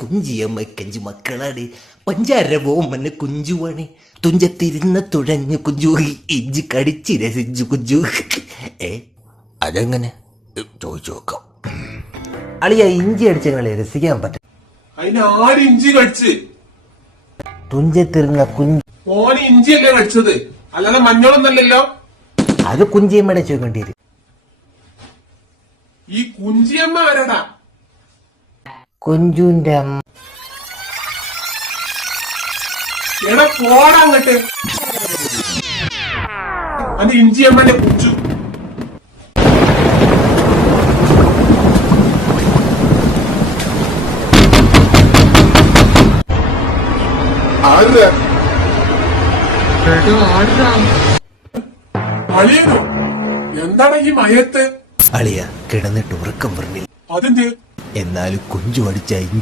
കുഞ്ചിയമ്മക്കഞ്ചു മക്കളാണ്. പഞ്ചാര പോമന് കുഞ്ചുവാണ്. തുഞ്ചത്തിരുന്ന തുഴഞ്ഞു കുഞ്ചു, ഇഞ്ചി കടിച്ച് രസിച്ചു കുഞ്ചു. അതെങ്ങനെ ചോദിച്ചു നോക്കാം. അളിയ ഇഞ്ചി അടിച്ചങ്ങളെ രസിക്കാൻ പറ്റും. അതിനാര് ഇഞ്ചി കടിച്ച്? തുഞ്ചത്തിരുന്ന കുഞ്ചു ഓന് ഇഞ്ചിയല്ലേ കടിച്ചത്, അല്ലാതെ മഞ്ഞളൊന്നല്ലല്ലോ. അത് കുഞ്ചിയമ്മയുടെ ചോദിക്കേണ്ടി വരും. ഈ കുഞ്ചിയമ്മ ആരാടാ? കുഞ്ചുന്റെ അമ്മ. എടാ പോടാ അങ്ങട്ട്. അത് ഇഞ്ചിയമ്മന്റെ കുഞ്ചു. അളിയനോ? എന്താണ് ഈ മയത്ത്? അളിയ കിടന്നിട്ട് ഉറക്കം പറഞ്ഞില്ല. അതെന്ത്? എന്നാലും കുഞ്ചു അടിച്ച ഇഞ്ചി